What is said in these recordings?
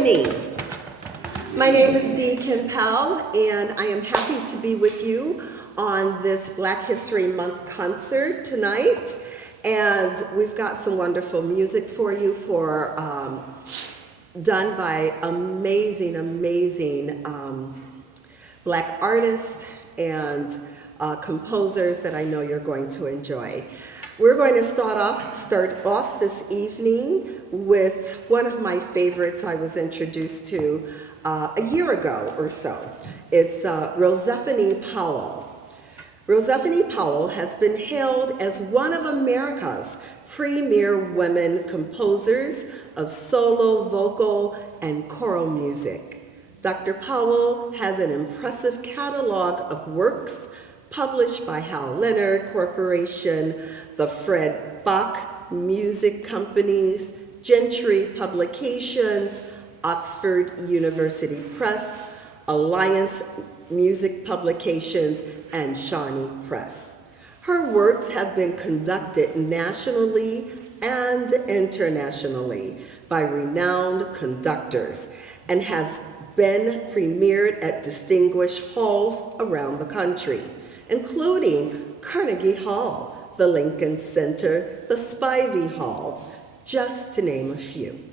evening. My name is Dee Kempel, and I am happy to be with you on this Black History Month concert tonight. And we've got some wonderful music for you done by amazing Black artists and composers that I know you're going to enjoy. We're going to start off this evening with one of my favorites I was introduced to a year ago or so. It's Rosephanie Powell. Rosephanie Powell has been hailed as one of America's premier women composers of solo, vocal, and choral music. Dr. Powell has an impressive catalog of works published by Hal Leonard Corporation, the Fred Bach Music Companies, Gentry Publications, Oxford University Press, Alliance Music Publications, and Shawnee Press. Her works have been conducted nationally and internationally by renowned conductors and has been premiered at distinguished halls around the country, including Carnegie Hall, the Lincoln Center, the Spivey Hall, just to name a few.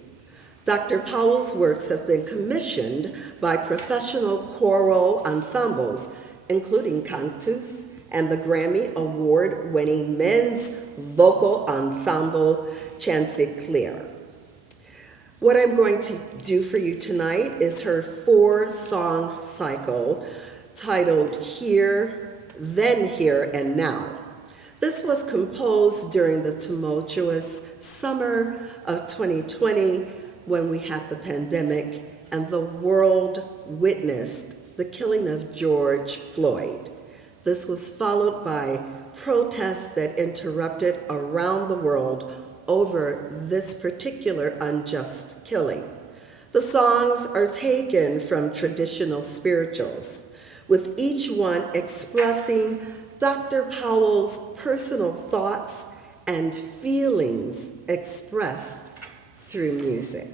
Dr. Powell's works have been commissioned by professional choral ensembles, including Cantus and the Grammy Award-winning men's vocal ensemble Chanticleer. What I'm going to do for you tonight is her 4-song cycle titled Here, Then, Here, and Now. This was composed during the tumultuous summer of 2020 when we had the pandemic and the world witnessed the killing of George Floyd. This was followed by protests that interrupted around the world over this particular unjust killing. The songs are taken from traditional spirituals, with each one expressing Dr. Powell's personal thoughts and feelings expressed through music.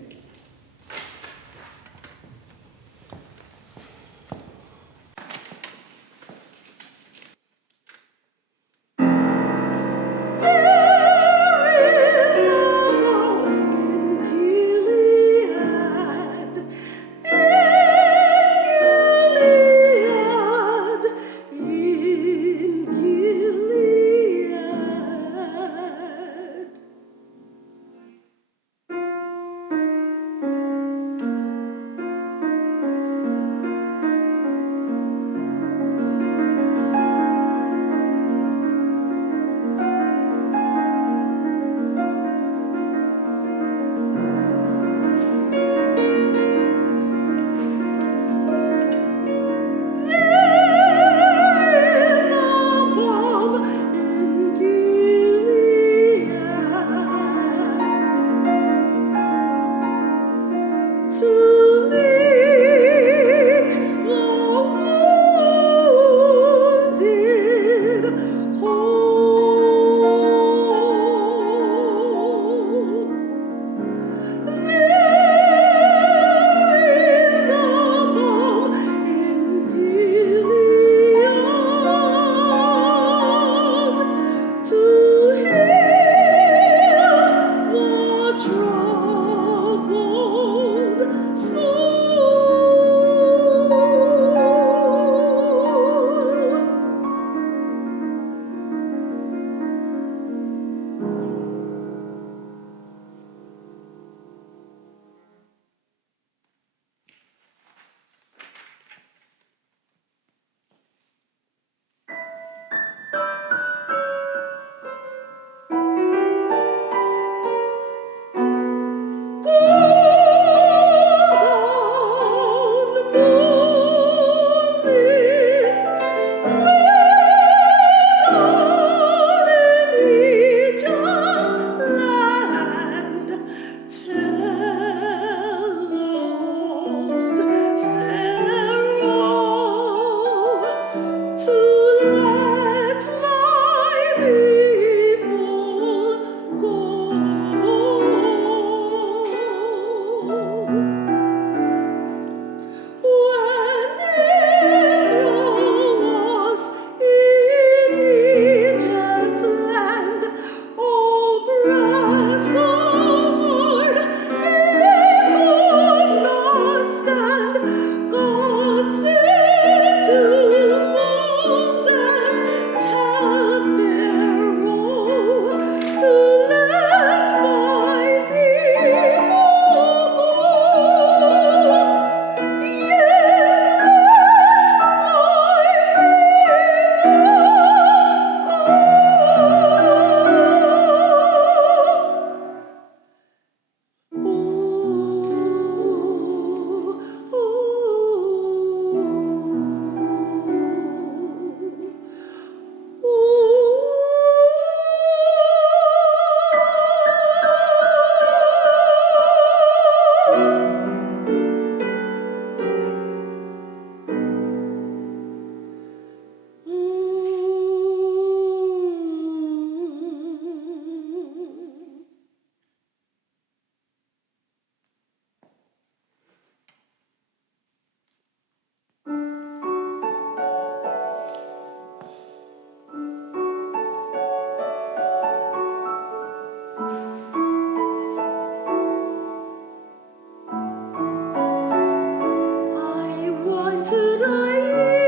to die easy.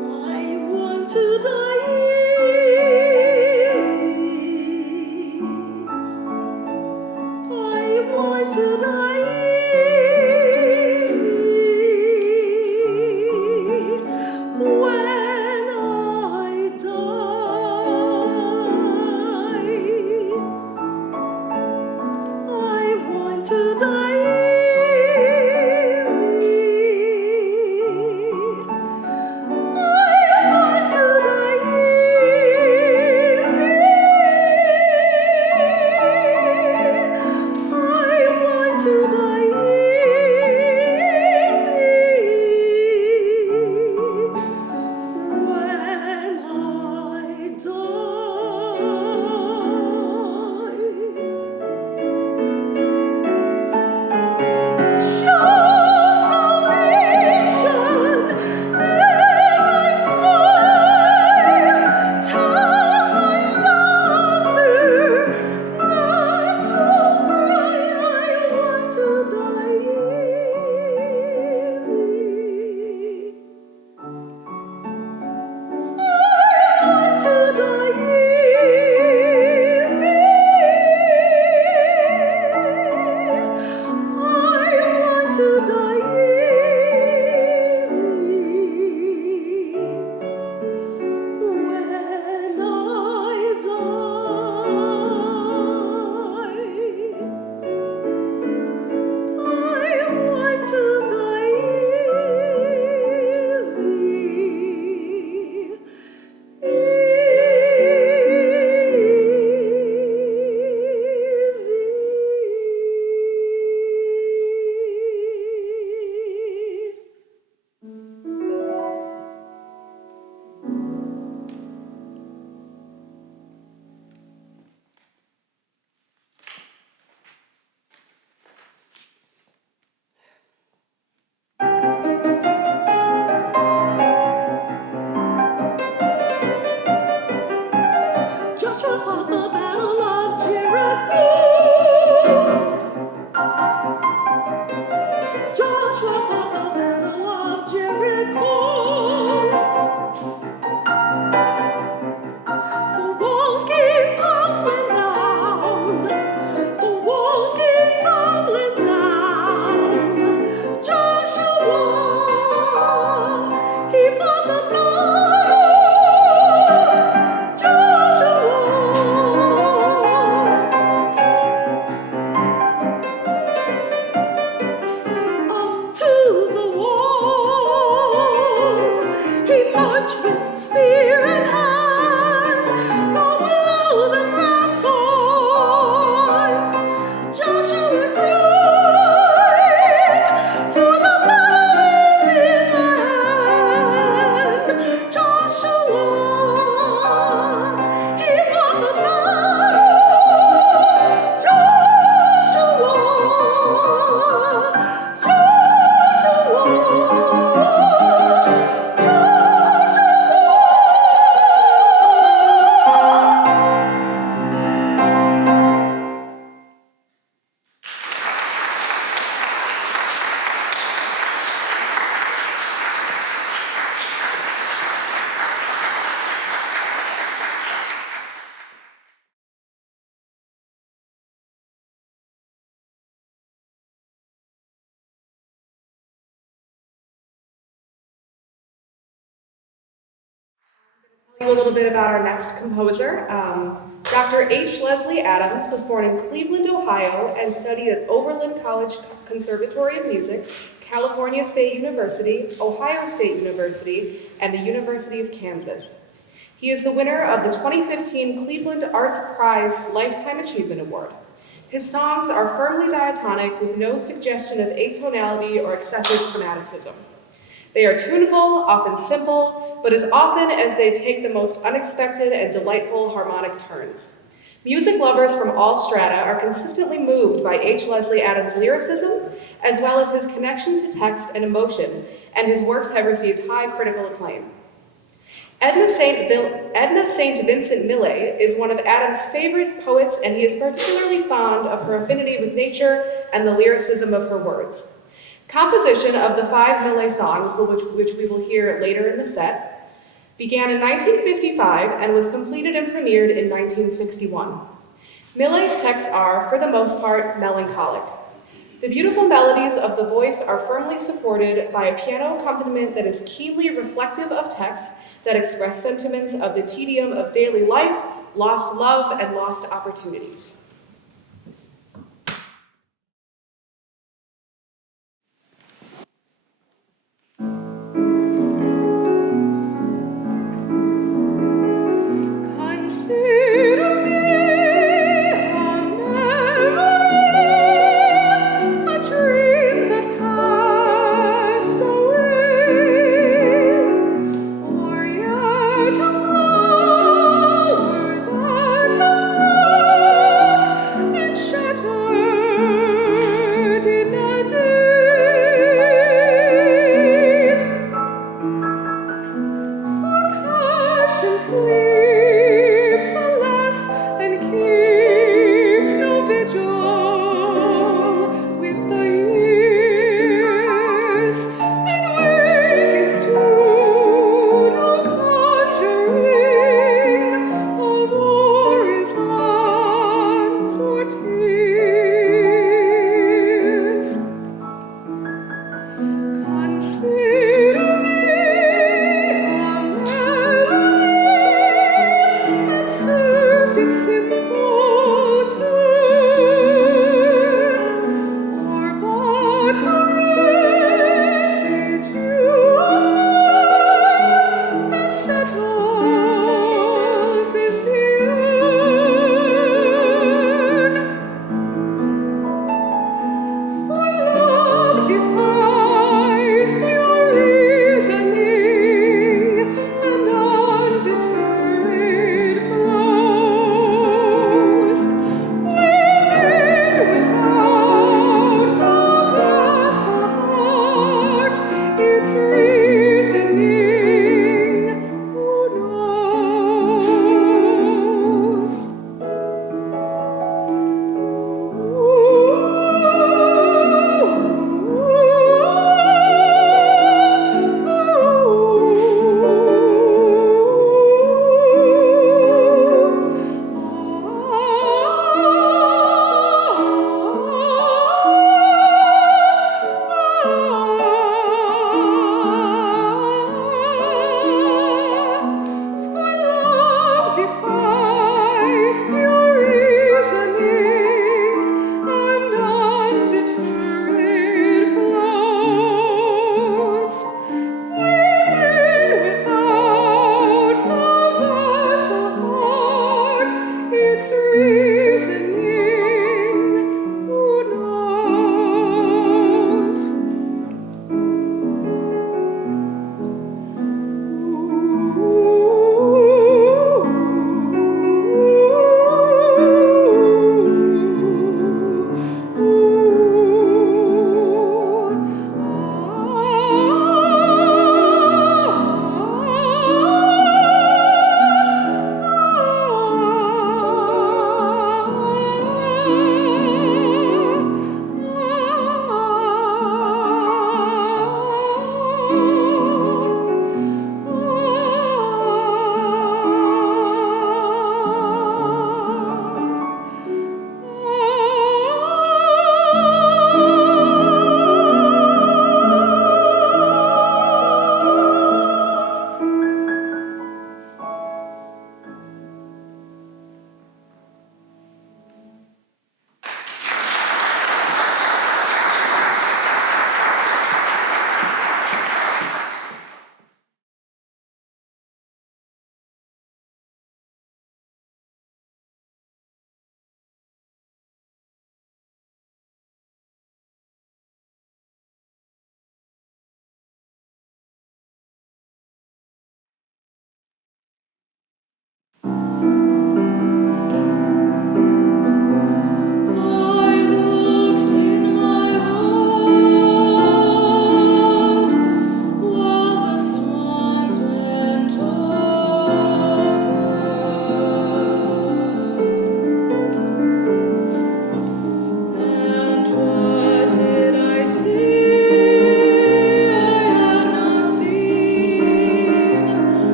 I want to die easy. I want to die easy. When I die, I want to die easy. I want to die easy. I want to die easy. When I die. Show salvation as I die. Tell my mother not to cry. I want to die easy. I want to die easy. I want to die easy. When I die, I want to die easy. Joshua fought the battle of Jericho. Joshua fought the battle of Jericho. The walls keep tumbling down. The walls keep tumbling down. Joshua, he fought the battle. Joshua. Up to the walls, he marched with spear in hand, though below the crowd's horns. Joshua cried, for the battle is in my hand. Joshua, he fought the battle. Joshua, Tell you a little bit about our next composer. Dr. H. Leslie Adams was born in Cleveland, Ohio, and studied at Oberlin College Conservatory of Music, California State University, Ohio State University, and the University of Kansas. He is the winner of the 2015 Cleveland Arts Prize Lifetime Achievement Award. His songs are firmly diatonic with no suggestion of atonality or excessive chromaticism. They are tuneful, often simple, but as often as they take the most unexpected and delightful harmonic turns. Music lovers from all strata are consistently moved by H. Leslie Adams' lyricism, as well as his connection to text and emotion, and his works have received high critical acclaim. Edna St. Vincent Millay is one of Adams' favorite poets, and he is particularly fond of her affinity with nature and the lyricism of her words. Composition of the 5 Millay songs, which we will hear later in the set, began in 1955 and was completed and premiered in 1961. Millay's texts are, for the most part, melancholic. The beautiful melodies of the voice are firmly supported by a piano accompaniment that is keenly reflective of texts that express sentiments of the tedium of daily life, lost love, and lost opportunities. Consider me a memory, a dream that passed away, or yet a flower that has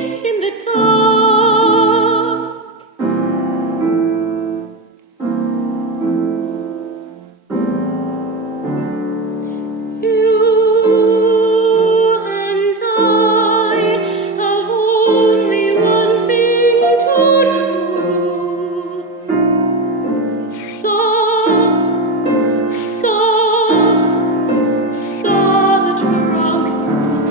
in the dark. You and I have only one thing to do. Saw the truck through.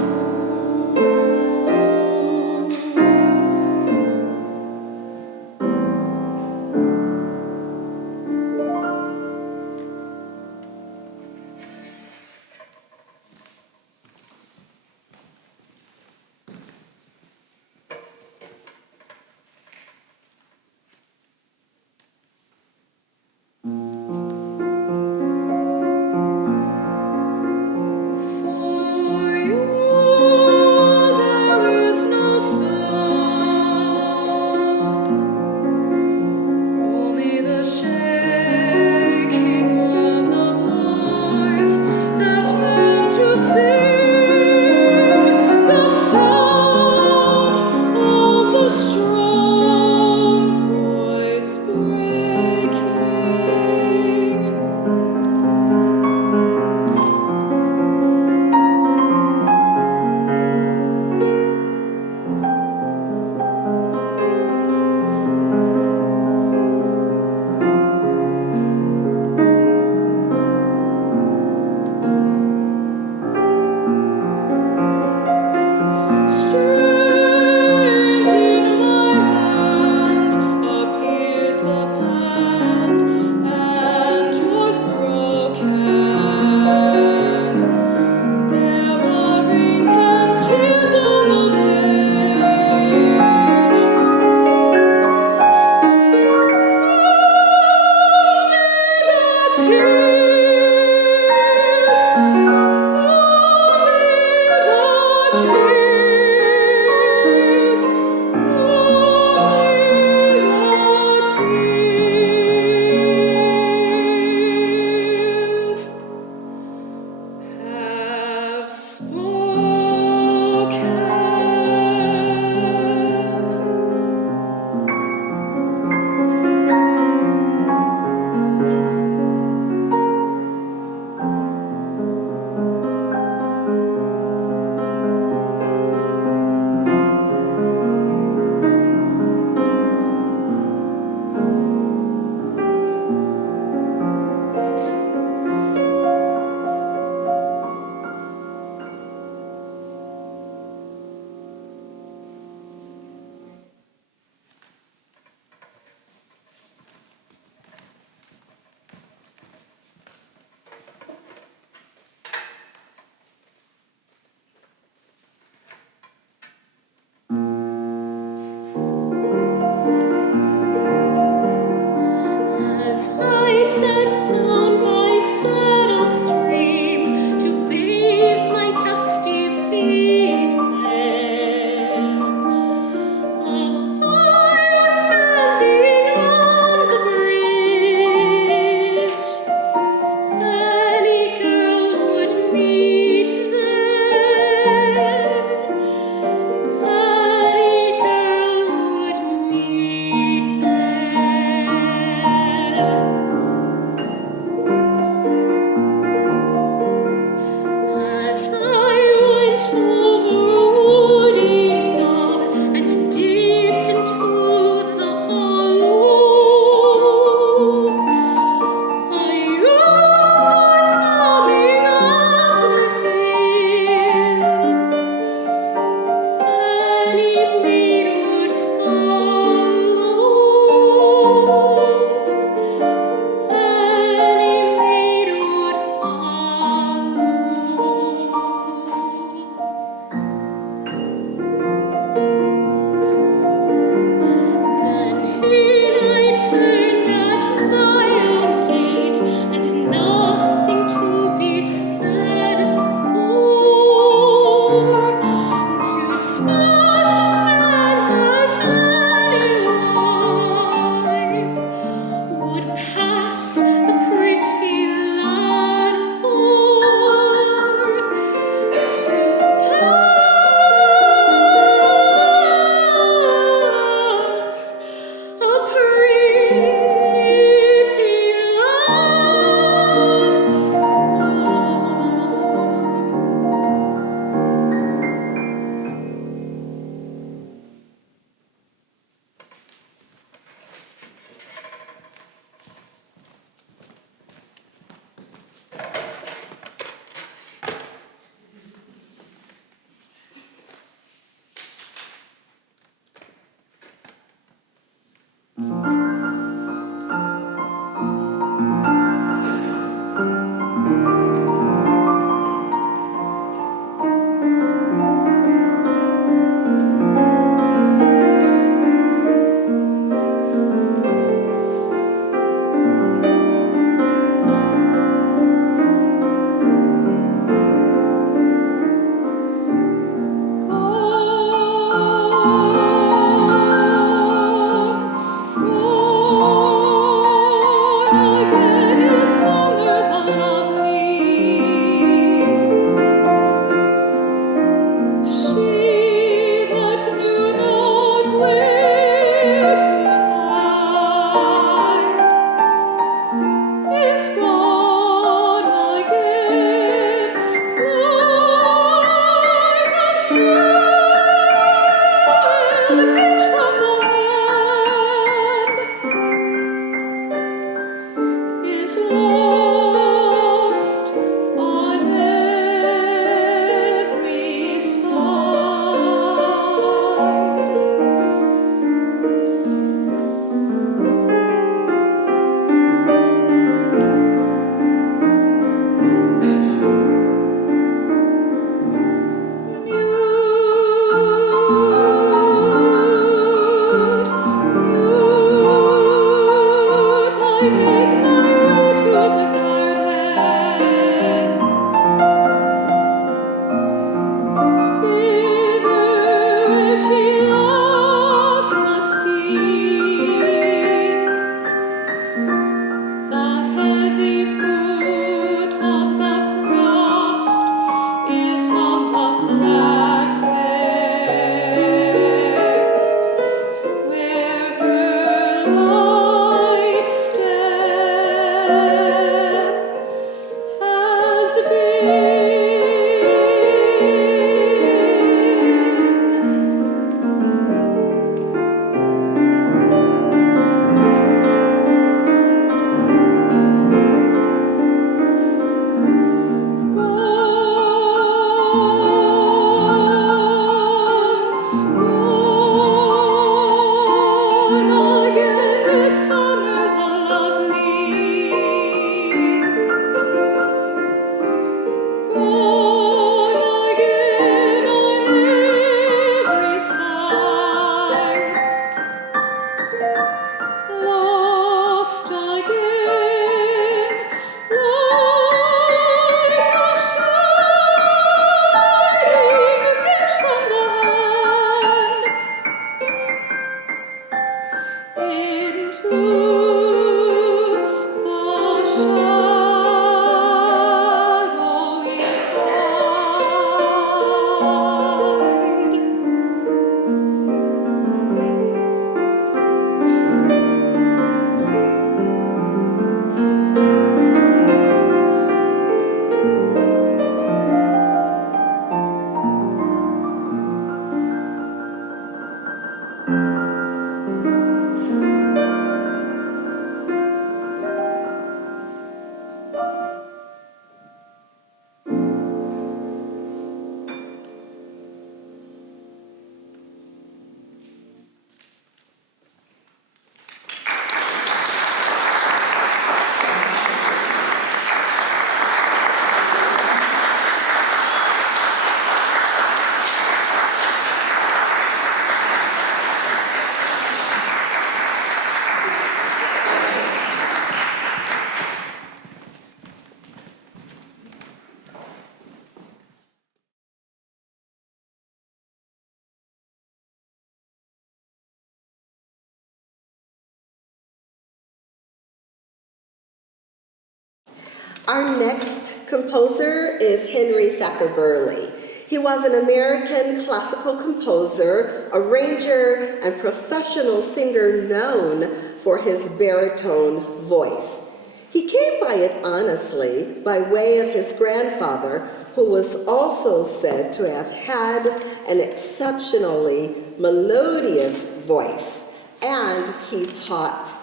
Our next composer is Henry Thacker Burleigh. He was an American classical composer, arranger, and professional singer known for his baritone voice. He came by it honestly by way of his grandfather, who was also said to have had an exceptionally melodious voice, and he taught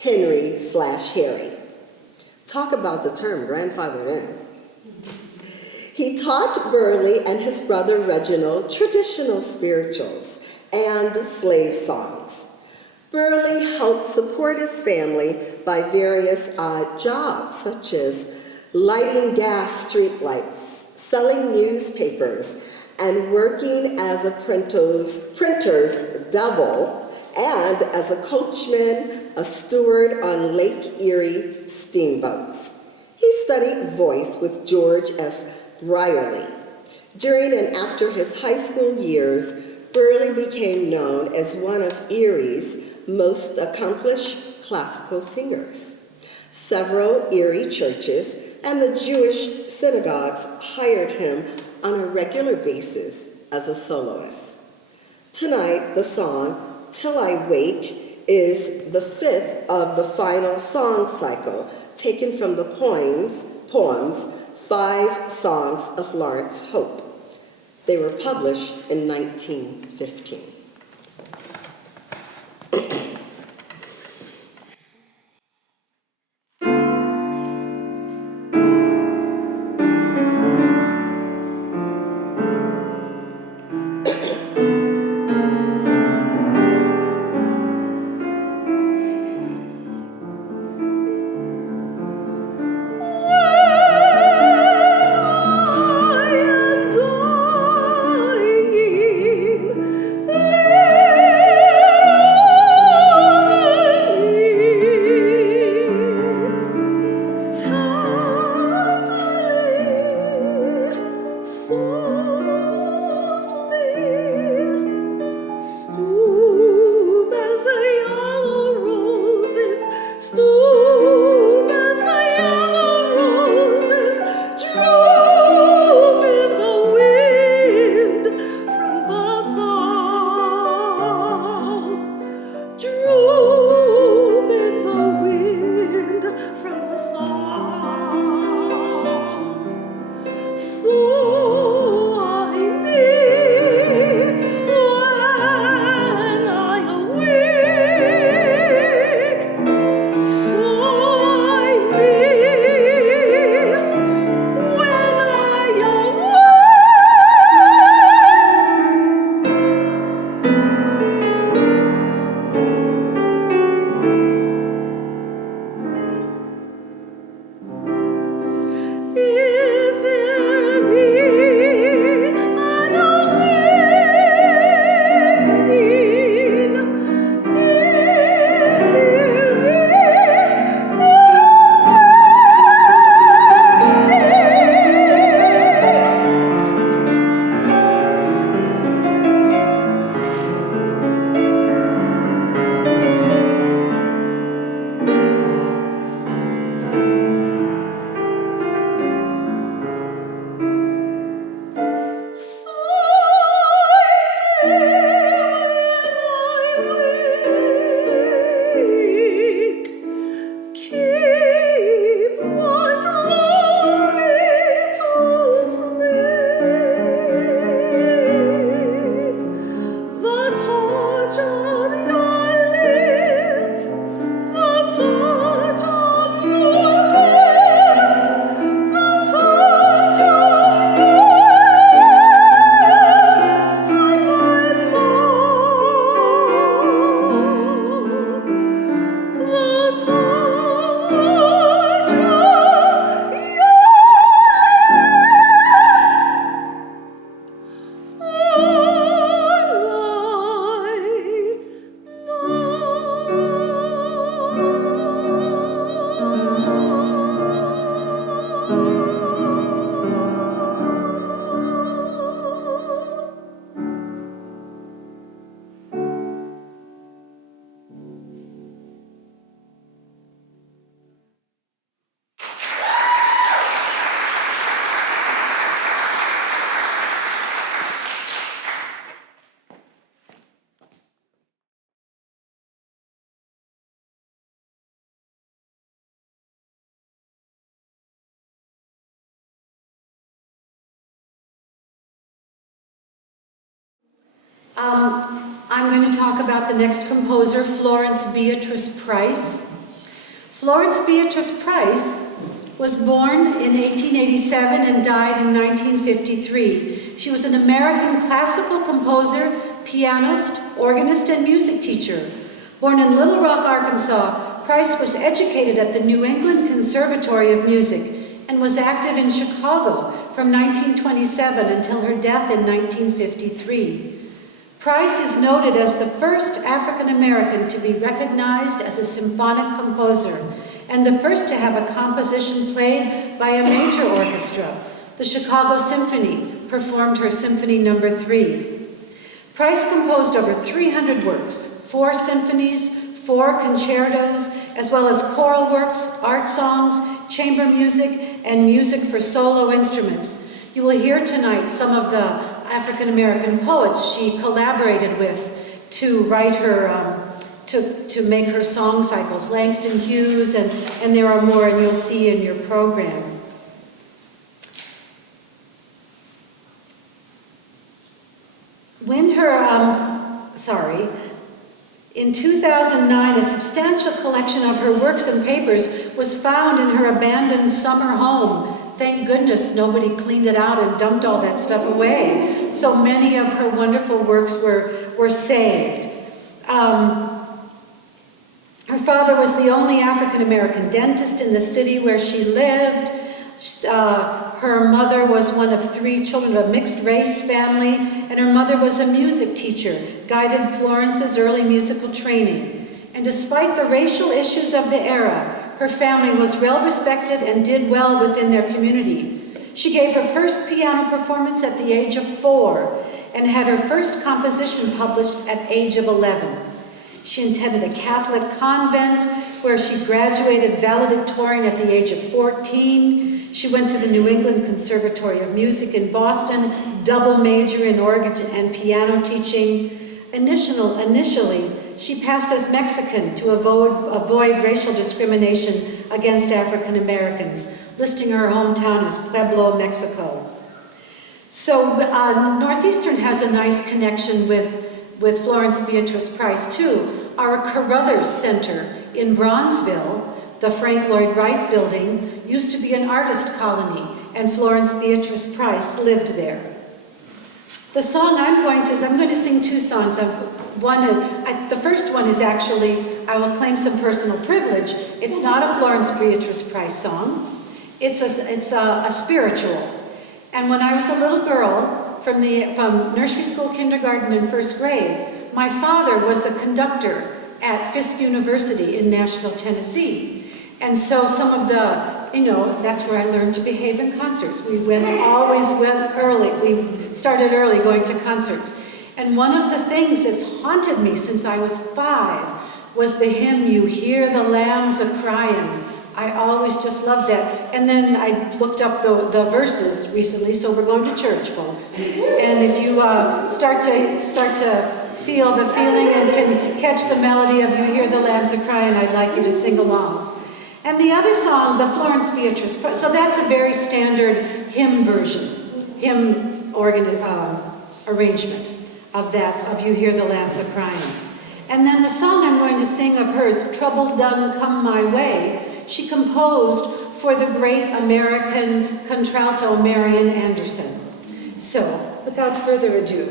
Henry/Harry. Talk about the term grandfather in. He taught Burleigh and his brother Reginald traditional spirituals and slave songs. Burleigh helped support his family by various odd jobs, such as lighting gas streetlights, selling newspapers, and working as a printer's devil, and as a coachman, a steward on Lake Erie steamboats. He studied voice with George F. Brierly. During and after his high school years, Burleigh became known as one of Erie's most accomplished classical singers. Several Erie churches and the Jewish synagogues hired him on a regular basis as a soloist. Tonight, the song Till I Wake is the fifth of the final song cycle taken from the poems 5 Songs of Lawrence Hope. They were published in 1915. I am dying. I'm going to talk about the next composer, Florence Beatrice Price. Florence Beatrice Price was born in 1887 and died in 1953. She was an American classical composer, pianist, organist, and music teacher. Born in Little Rock, Arkansas, Price was educated at the New England Conservatory of Music and was active in Chicago from 1927 until her death in 1953. Price is noted as the first African American to be recognized as a symphonic composer and the first to have a composition played by a major orchestra. The Chicago Symphony performed her Symphony No. 3. Price composed over 300 works, 4 symphonies, 4 concertos, as well as choral works, art songs, chamber music, and music for solo instruments. You will hear tonight some of the African American poets she collaborated with to write her, to make her song cycles, Langston Hughes, and there are more, and you'll see in your program. In 2009, a substantial collection of her works and papers was found in her abandoned summer home. Thank goodness nobody cleaned it out and dumped all that stuff away. So many of her wonderful works were saved. Her father was the only African American dentist in the city where she lived. Her mother was one of 3 children of a mixed race family, and her mother was a music teacher, guided Florence's early musical training. And despite the racial issues of the era, her family was well respected and did well within their community. She gave her first piano performance at the age of 4 and had her first composition published at age of 11. She attended a Catholic convent where she graduated valedictorian at the age of 14. She went to the New England Conservatory of Music in Boston, double major in organ and piano teaching. Initially, she passed as Mexican to avoid racial discrimination against African Americans, listing her hometown as Pueblo, Mexico. So Northeastern has a nice connection with Florence Beatrice Price too. Our Carruthers Center in Bronzeville, the Frank Lloyd Wright building, used to be an artist colony, and Florence Beatrice Price lived there. The song I'm going to sing 2 songs. The first one is actually, I will claim some personal privilege. It's not a Florence Beatrice Price song. It's a spiritual. And when I was a little girl, from nursery school, kindergarten, and 1st grade, my father was a conductor at Fisk University in Nashville, Tennessee. And so some of that's where I learned to behave in concerts. We always went early. We started early going to concerts. And one of the things that's haunted me since I was 5 was the hymn, "You Hear the Lambs A-Crying." I always just loved that. And then I looked up the verses recently, so we're going to church, folks. And if you start to feel the feeling and can catch the melody of "You Hear the Lambs A-Crying," I'd like you to sing along. And the other song, the Florence Beatrice, so that's a very standard hymn version, hymn organ arrangement of "You Hear the Lambs A-Crying." And then the song I'm going to sing of hers, "Trouble Done Come My Way," she composed for the great American contralto Marian Anderson. So, without further ado.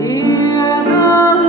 Hear the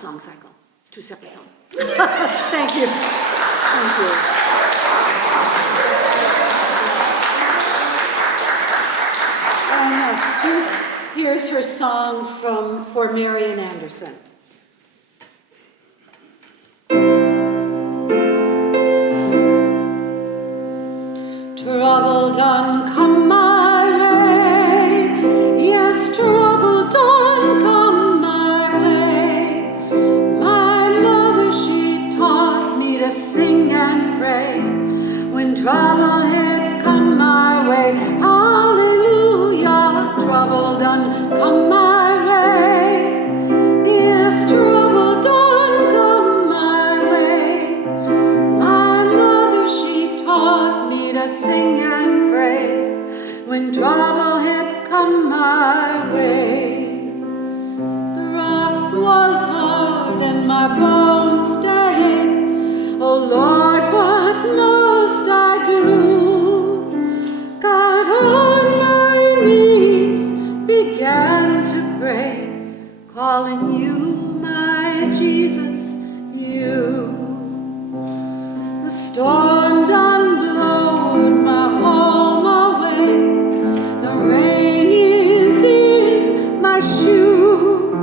song cycle. It's two separate songs. Thank you. Thank you. And here's her song for Marian Anderson. Trouble done come my way, yes, trouble done come my way. My mother, she taught me to sing and pray when trouble had come my way. Hallelujah, trouble done come my way, yes, trouble done come my way. My mother, she taught me to sing and pray when trouble had come my way. The rocks was hard and my bones dead. Oh Lord, what must I do? Got on my knees, began to pray, calling you my Jesus, you. The storm done blowed my home away. The rain is in my shoe.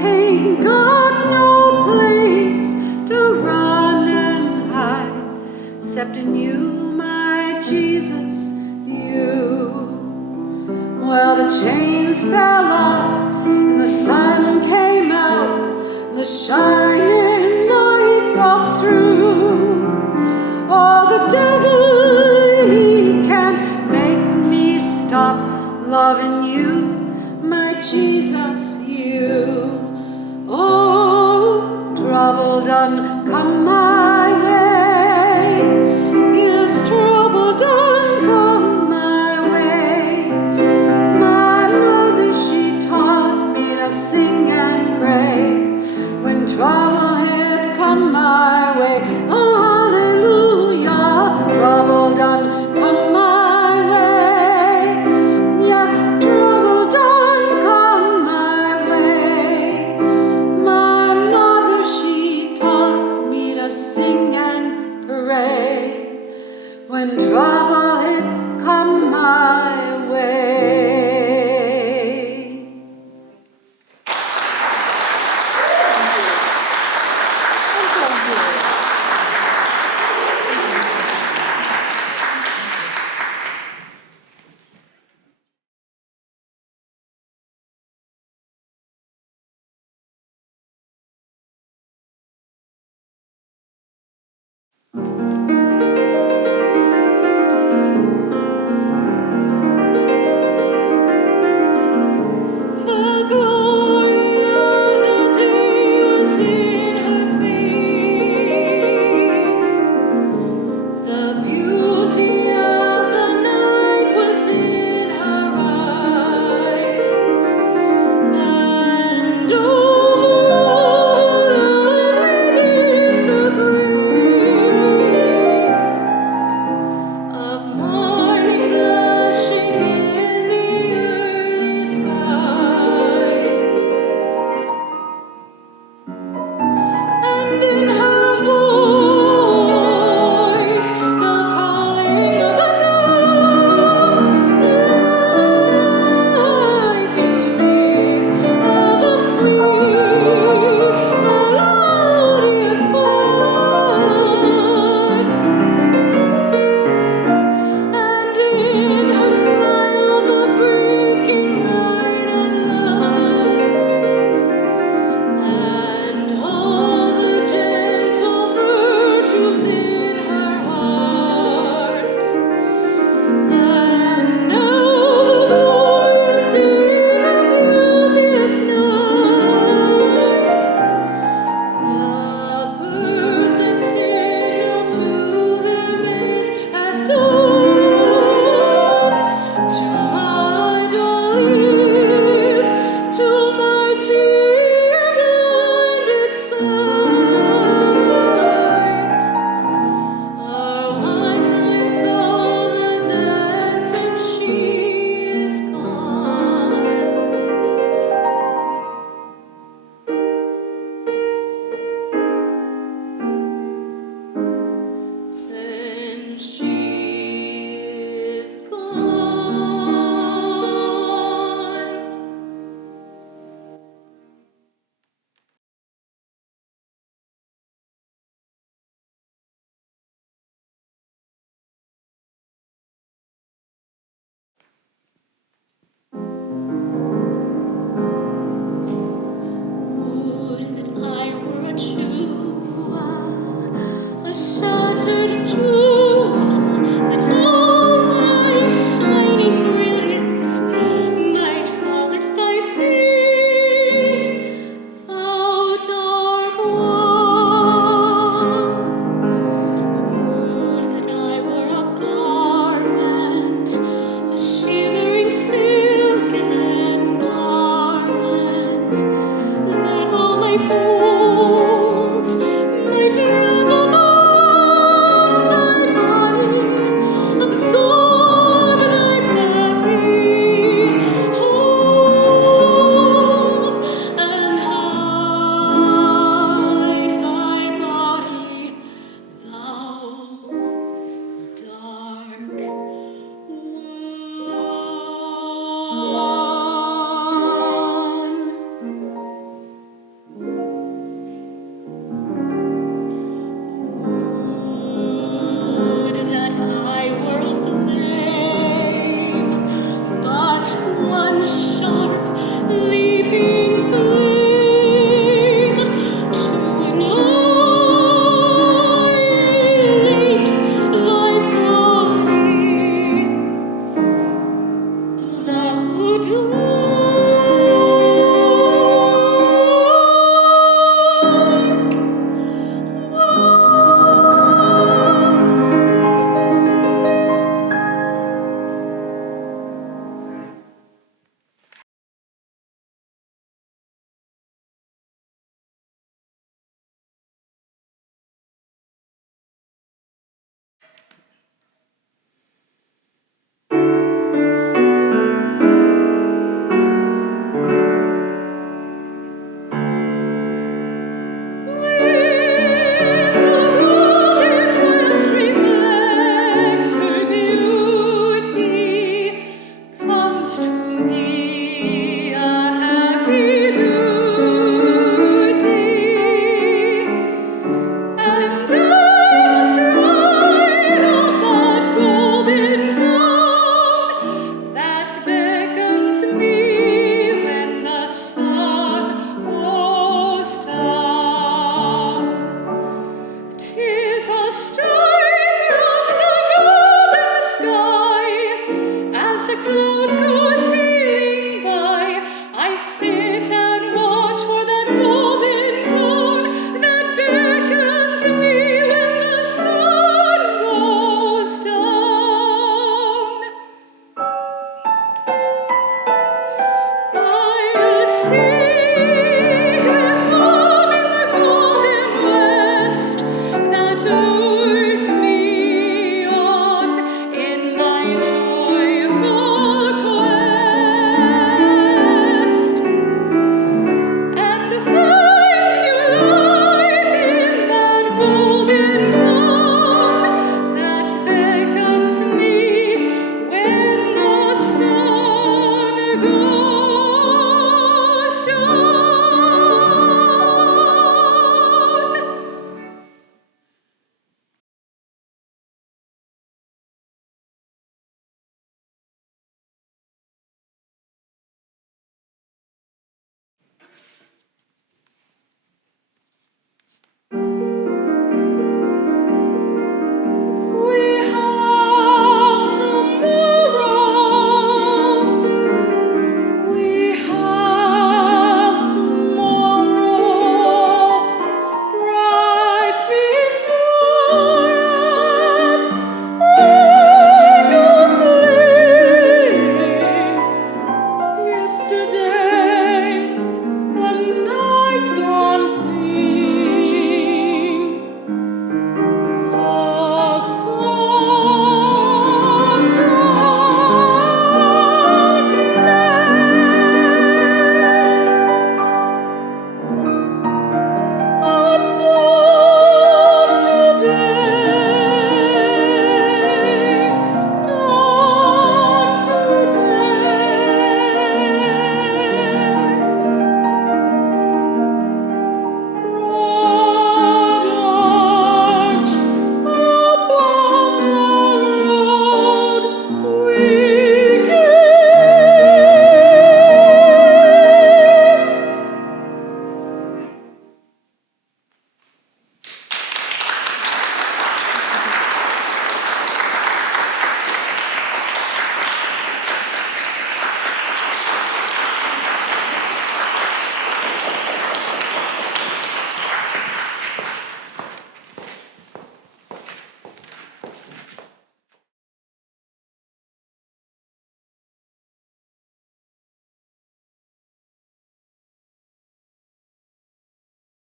Ain't got no place to run and hide, except in you, my Jesus, you. Well, the chains fell off and the sun came out, and the shining light broke through. Oh, the devil, he can't make me stop loving you, my Jesus, you. Oh, trouble done come my way, yes, trouble done come my way. My mother, she taught me to sing and pray when trouble had come my way. Oh, hallelujah, trouble done come my way. Yes, trouble done come my way. My mother, she taught me to sing and pray when trouble had come my way.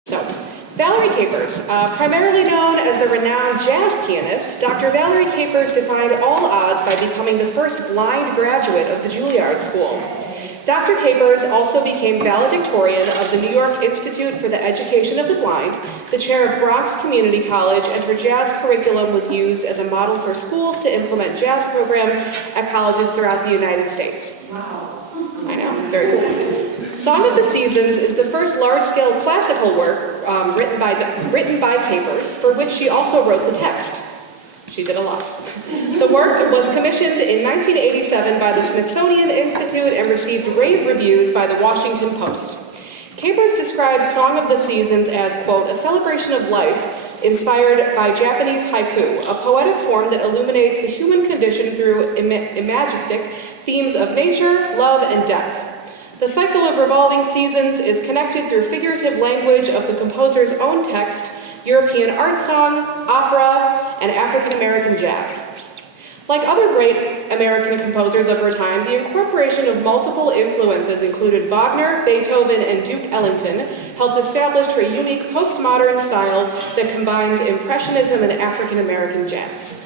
So, Valerie Capers, primarily known as the renowned jazz pianist, Dr. Valerie Capers defied all odds by becoming the first blind graduate of the Juilliard School. Dr. Capers also became valedictorian of the New York Institute for the Education of the Blind, the chair of Bronx Community College, and her jazz curriculum was used as a model for schools to implement jazz programs at colleges throughout the United States. Wow. I know, very cool. Song of the Seasons is the first large-scale classical work written by Capers, for which she also wrote the text. She did a lot. The work was commissioned in 1987 by the Smithsonian Institute and received rave reviews by the Washington Post. Capers describes Song of the Seasons as, quote, a celebration of life inspired by Japanese haiku, a poetic form that illuminates the human condition through imagistic themes of nature, love, and death. The cycle of revolving seasons is connected through figurative language of the composer's own text, European art song, opera, and African American jazz. Like other great American composers of her time, the incorporation of multiple influences included Wagner, Beethoven, and Duke Ellington helped establish her unique postmodern style that combines Impressionism and African American jazz.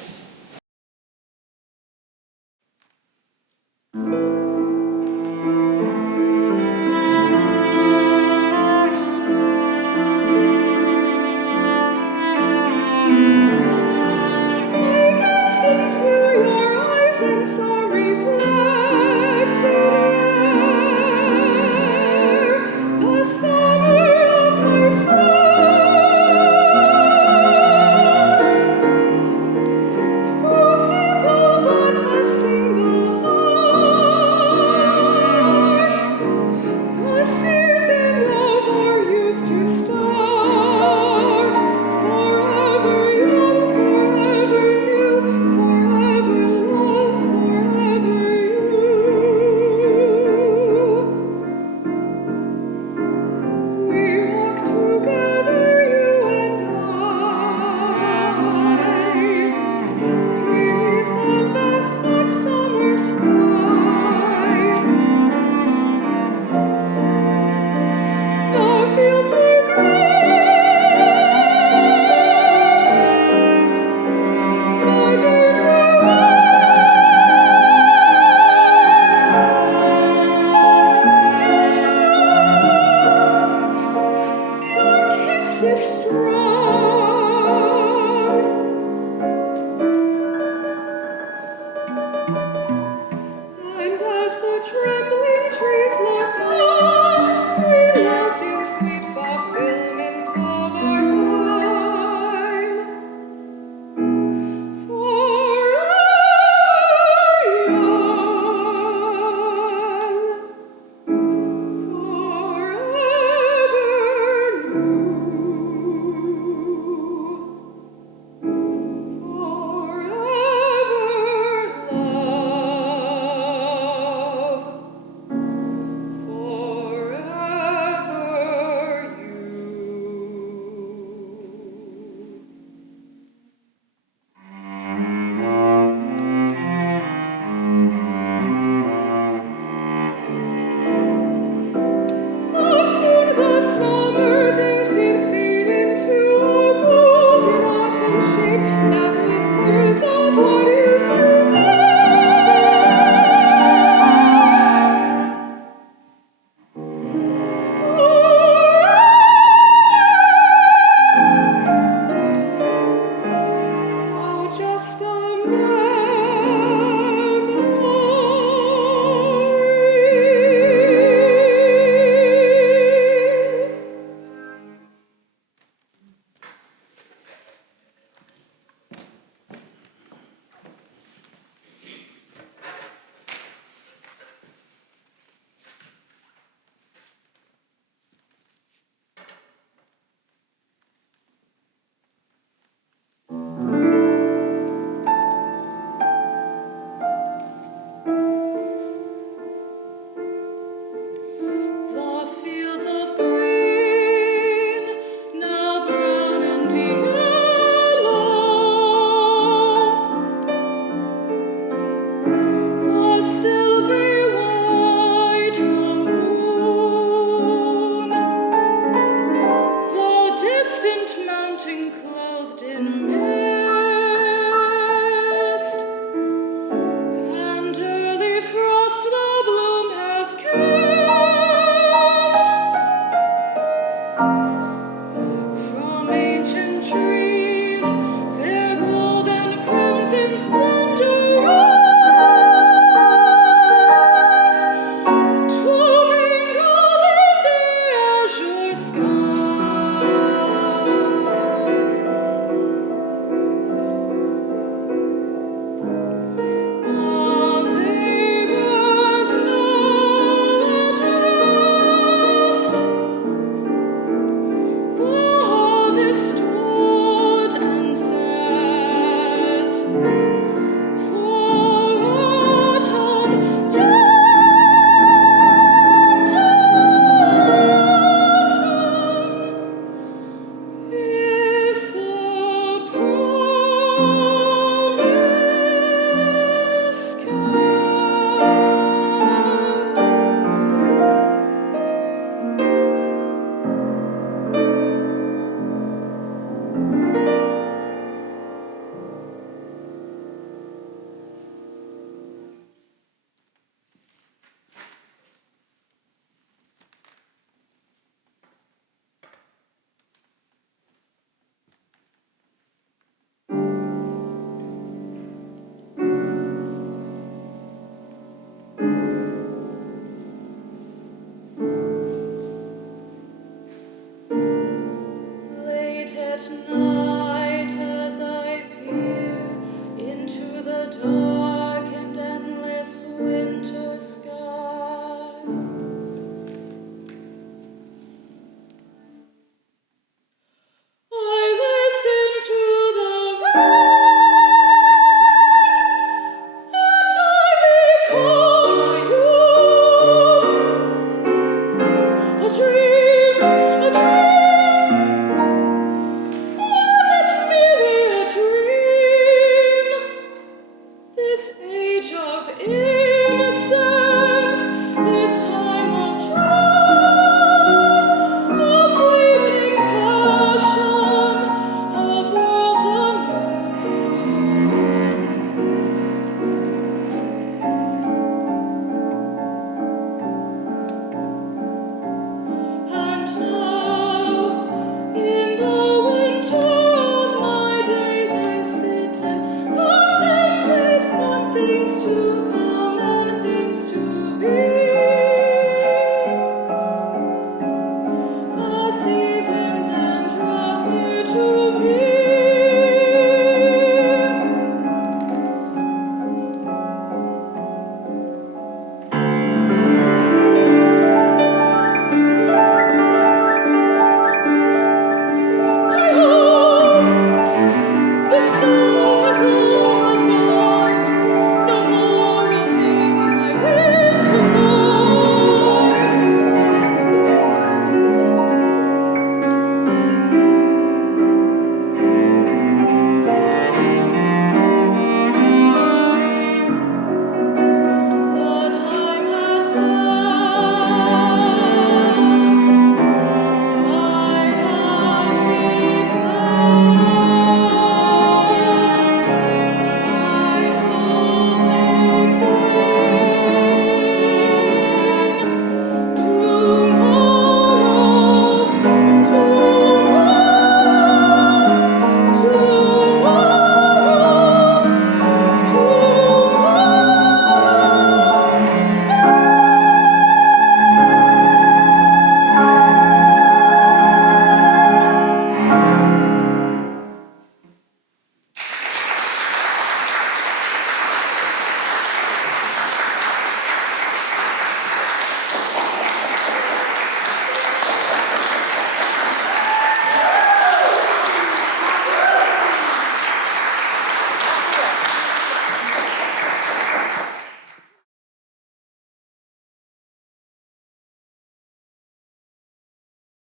Just a